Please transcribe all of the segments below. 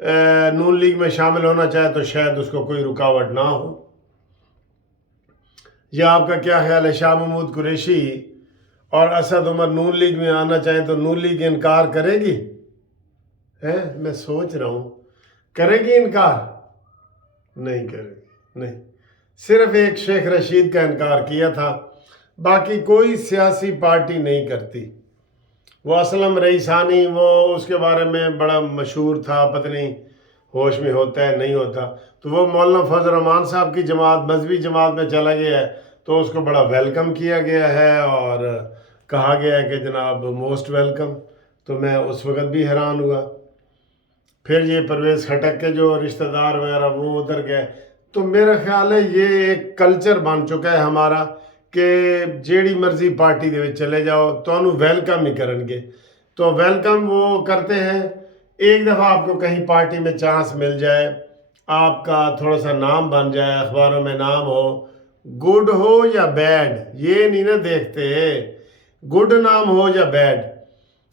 نون league میں شامل ہونا چاہے تو شاید اس کو کوئی رکاوٹ نہ ہو. یا آپ کا کیا خیال ہے؟ شاہ محمود قریشی اور اسد عمر نون لیگ میں آنا چاہیں تو نون لیگ انکار کرے گی؟ میں سوچ رہا ہوں، کرے گی انکار؟ نہیں کرے گی. نہیں، صرف ایک شیخ رشید کا انکار کیا تھا، باقی کوئی سیاسی پارٹی نہیں کرتی. وہ اسلم رئیسانی، وہ اس کے بارے میں بڑا مشہور تھا، پتہ نہیں ہوش میں ہوتا ہے نہیں ہوتا. تو وہ مولانا فضل الرحمان صاحب کی جماعت، مذہبی جماعت میں چلا گیا ہے، تو اس کو بڑا ویلکم کیا گیا ہے اور کہا گیا ہے کہ جناب موسٹ ویلکم. تو میں اس وقت بھی حیران ہوا. پھر یہ پرویز خٹک کے جو رشتہ دار وغیرہ وہ ادھر گئے. تو میرا خیال ہے یہ ایک کلچر بن چکا ہے ہمارا کہ جیڑی مرضی پارٹی دے وچ چلے جاؤ تو انہوں ویلکم ہی کرن گے. تو ویلکم وہ کرتے ہیں. ایک دفعہ آپ کو کہیں پارٹی میں چانس مل جائے، آپ کا تھوڑا سا نام بن جائے، اخباروں میں نام ہو، گڈ ہو یا بیڈ، یہ نہیں نہ دیکھتے گڈ نام ہو یا بیڈ.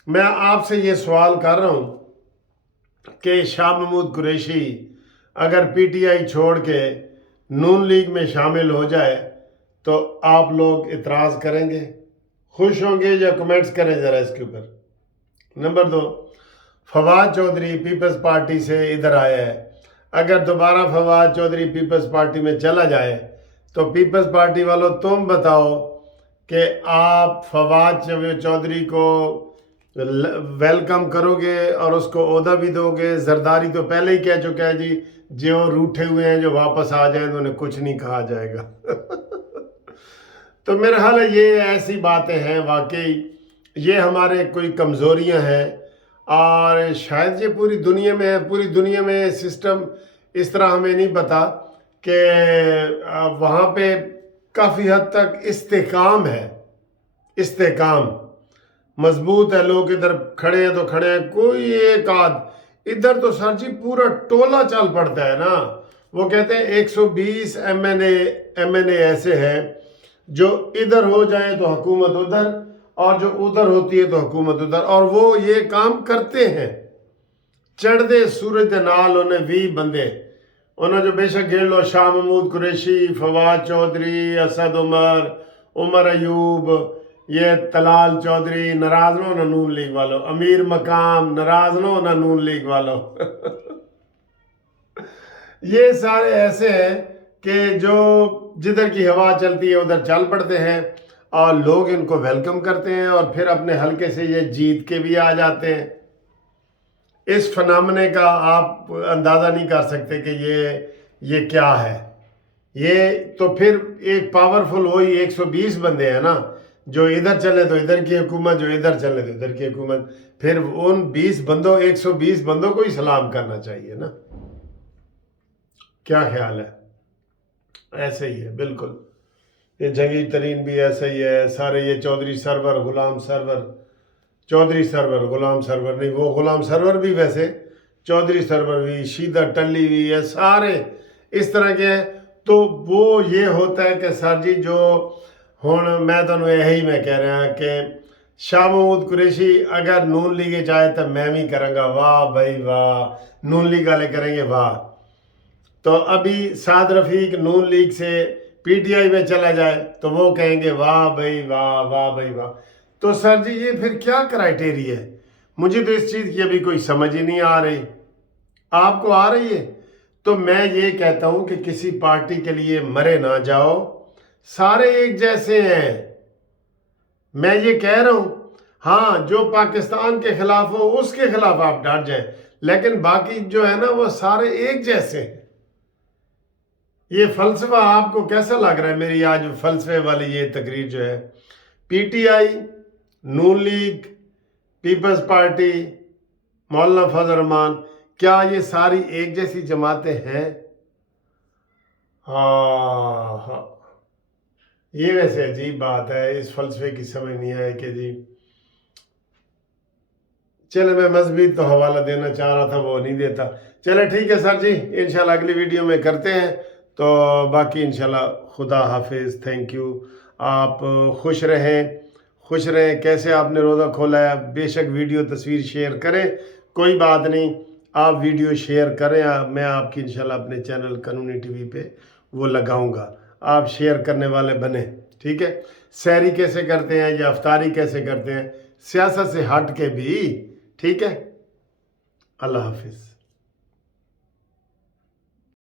میں آپ سے یہ سوال کر رہا ہوں کہ شاہ محمود قریشی اگر پی ٹی آئی چھوڑ کے نون لیگ میں شامل ہو جائے تو آپ لوگ اعتراض کریں گے، خوش ہوں گے یا کمنٹس کریں ذرا اس کے اوپر. نمبر 2، فواد چودھری پیپلز پارٹی سے ادھر آیا ہے. اگر دوبارہ فواد چودھری پیپلز پارٹی میں چلا جائے تو پیپلز پارٹی والوں تم بتاؤ کہ آپ فواد چودھری کو ویلکم کرو گے اور اس کو عہدہ بھی دو گے؟ زرداری تو پہلے ہی کہہ چکا ہے جی جو روٹھے ہوئے ہیں جو واپس آ جائیں تو انہیں کچھ نہیں کہا جائے گا. تو میرا حال ہے یہ ایسی باتیں ہیں، واقعی یہ ہمارے کوئی کمزوریاں ہیں اور شاید یہ پوری دنیا میں ہے. پوری دنیا میں سسٹم اس طرح ہمیں نہیں پتا کہ وہاں پہ کافی حد تک استحکام ہے، استحکام مضبوط ہے. لوگ ادھر کھڑے ہیں تو کھڑے ہیں، کوئی ایک آدھ ادھر تو سر جی پورا ٹولہ چل پڑتا ہے نا. وہ کہتے ہیں 120 ایم این اے ایسے ہیں جو ادھر ہو جائیں تو حکومت ادھر، اور جو ادھر ہوتی ہے تو حکومت ادھر، اور وہ یہ کام کرتے ہیں. چڑھ دے سورج نال انہیں 20 بندے، انہیں جو بے شک گھیر لو، شاہ محمود قریشی، فواد چودھری، اسد عمر، عمر ایوب، یہ طلال چودھری، ناراض نہ ہونا نون لیگ والوں، امیر مقام ناراض نہ ہونا نون لیگ والوں. یہ سارے ایسے ہیں کہ جو جدھر کی ہوا چلتی ہے ادھر چل پڑتے ہیں اور لوگ ان کو ویلکم کرتے ہیں اور پھر اپنے حلقے سے یہ جیت کے بھی آ جاتے ہیں. اس فنامنے کا آپ اندازہ نہیں کر سکتے کہ یہ کیا ہے. یہ تو پھر ایک پاورفل ہوئی 120 بندے ہیں نا، جو ادھر چلے تو ادھر کی حکومت، جو ادھر چلے تو ادھر کی حکومت. پھر ان 120 بندوں کو ہی سلام کرنا چاہیے نا. کیا خیال ہے؟ ایسے ہی ہے بالکل. یہ جنگی ترین بھی ایسا ہی ہے. سارے یہ چودھری سرور، غلام سرور، چودھری سرور، غلام سرور نہیں، وہ غلام سرور بھی ویسے، چودھری سرور بھی، شیدہ ٹلی بھی، یہ سارے اس طرح کے ہیں. تو وہ یہ ہوتا ہے کہ سر جی جو ہوں میں تمہیں یہی میں کہہ رہا کہ شاہ محمود قریشی اگر نون لیگ چاہے تو میں بھی کروں گا. واہ بھائی واہ، نون لیگ والے کریں گے واہ. تو ابھی سعد رفیق نون لیگ سے پی ٹی آئی میں چلا جائے تو وہ کہیں گے واہ بھائی واہ، واہ بھائی واہ. تو سر جی یہ پھر کیا کرائٹیریا ہے؟ مجھے تو اس چیز کی ابھی کوئی سمجھ ہی نہیں آ رہی. آپ کو آ رہی ہے؟ تو میں یہ کہتا ہوں کہ کسی پارٹی کے لیے مرے نہ جاؤ، سارے ایک جیسے ہیں. میں یہ کہہ رہا ہوں ہاں جو پاکستان کے خلاف ہو اس کے خلاف آپ ڈٹ جائیں، لیکن باقی جو ہے نا وہ سارے ایک جیسے ہیں. یہ فلسفہ آپ کو کیسا لگ رہا ہے؟ میری آج فلسفے والی یہ تقریر جو ہے، پی ٹی آئی، نون لیگ، پیپلز پارٹی، مولانا فضل الرحمان، کیا یہ ساری ایک جیسی جماعتیں ہیں؟ ہاں یہ ویسے عجیب بات ہے. اس فلسفے کی سمجھ نہیں آئے کہ جی چلے میں مذہبی تو حوالہ دینا چاہ رہا تھا وہ نہیں دیتا. چلے ٹھیک ہے سر جی، انشاءاللہ اگلی ویڈیو میں کرتے ہیں. تو باقی انشاءاللہ خدا حافظ. Thank you. آپ خوش رہیں، خوش رہیں. کیسے آپ نے روزہ کھولا ہے؟ بے شک ویڈیو تصویر شیئر کریں، کوئی بات نہیں. آپ ویڈیو شیئر کریں، میں آپ کی انشاءاللہ اپنے چینل قانونی ٹی وی پہ وہ لگاؤں گا، آپ شیئر کرنے والے بنیں، ٹھیک ہے؟ سحری کیسے کرتے ہیں یا افطاری کیسے کرتے ہیں، سیاست سے ہٹ کے بھی، ٹھیک ہے؟ اللہ حافظ.